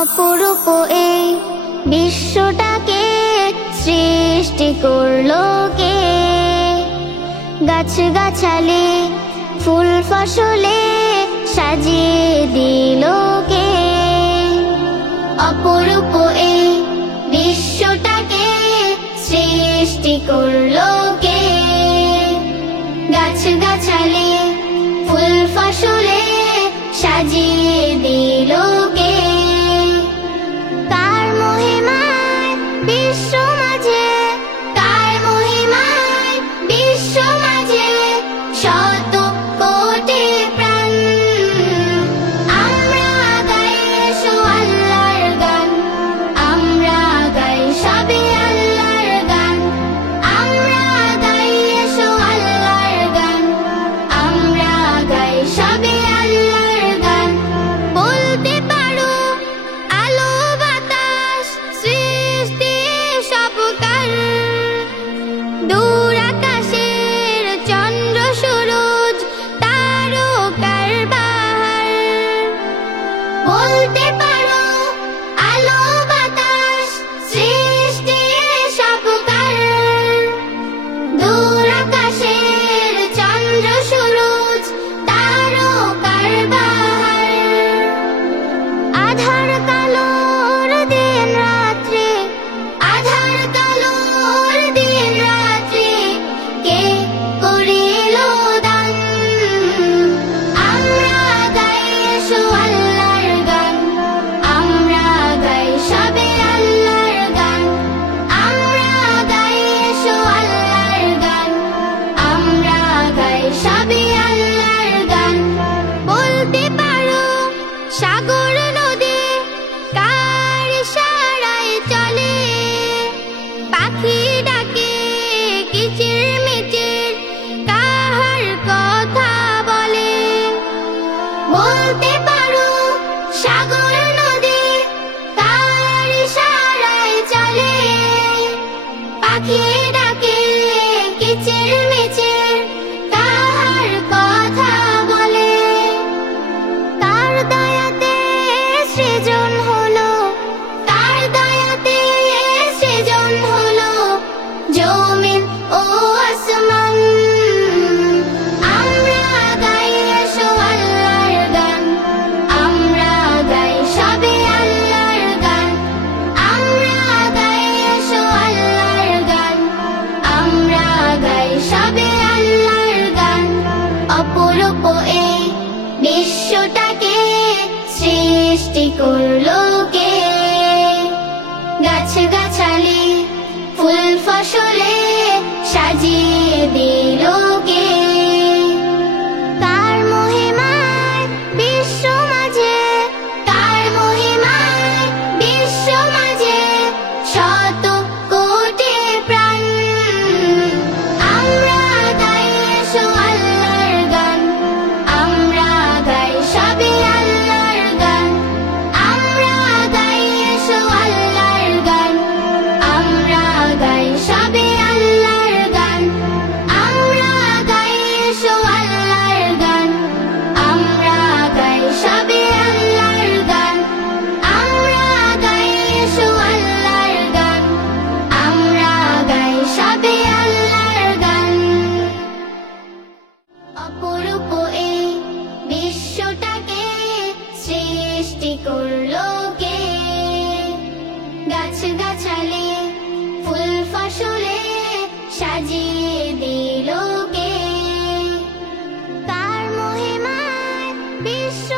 অপরূপ এই বিশ্বটাকে সৃষ্টি করলো কে? গাছগাছালি ফুল ফসলে সাজিয়ে দিল কে? অপরূপ এই বিশ্বটাকে সৃষ্টি করলো কে? গাছগাছালি ফুল ফসলে সাজিয়ে দিল কে? কার মহিমায় বিশ্ব মাঝে, কার মহিমায় বিশ্ব মাঝে শত কোটি প্রাণ। আমরা গাই এসো আল্লাহর গান, আমরা গাই সবে আল্লাহর গান। আমরা গাই এসো আল্লাহর গান, আমরা গাই সবে আল্লাহর গান। বলতে পারো আলো বাতাস সৃষ্টি সবকার, দূর আকাশের চন্দ্র সূরজ তারকার বাহার। বলতে পারো আলো বাতাস সৃষ্টি সবকার, দূর আকাশের চন্দ্র সূরজ তারকার বাহার। আধার কালোর দিন রাত্রি, আধার কালোর দিন রাত্রি কে করিল দান। আমরা গাই এসো আল্লাহর গান, আমরা গাই সবে আল্লাহর গান। আমরা গাই এসো আল্লাহর গান, আমরা গাই সবে আল্লাহর গান। বলতে পারো সাগর নদী কার ইশারায় চলে, পাখি ডাকে কিচির মিচির কাহার কথা বলে। বলতে পারো সাগর নদী কার ইশারায় চলে, পাখি ডাকে কিচির মিচির কাহার কথা বলে। তার দয়াতে সৃজন হলো, তার দয়াতে সৃজন হলো জমিন ও আসমান। আমরা গাই এসো আল্লাহর গান, আমরা গাই সবে আল্লাহর গান। আমরা গাই এসো আল্লাহর গান, আমরা গাই সবে আল্লাহর গান। অপরূপ এই বিশ্বটাকে সৃষ্টি করলো কে? গাছগাছালি ফুল ফসলে সাজিয়ে দিল কে? কার মহিমায় বিশ্ব মাঝে, কার মহিমায় বিশ্ব মাঝে শত কোটি প্রাণ। আমরা গাই এসো আল্লাহর গান, আমরা গাই সবে আল্লাহর গান। আমরা গাই এসো আল্লাহর গান, আমরা গাই সবে আল্লাহর গান। আমরা গাই এসো আল্লাহর গান, আমরা গাই সবে আল্লাহর গান। আমরা গাই এসো আল্লাহর গান, আমরা গাই সবে আল্লাহর গান। অপরূপ এই বিশ্বটাকে সৃষ্টি করলো কে? গাছগাছালি ফুল ফসলে সাজিয়ে দিল কে? কার মহিমায় বিশ্ব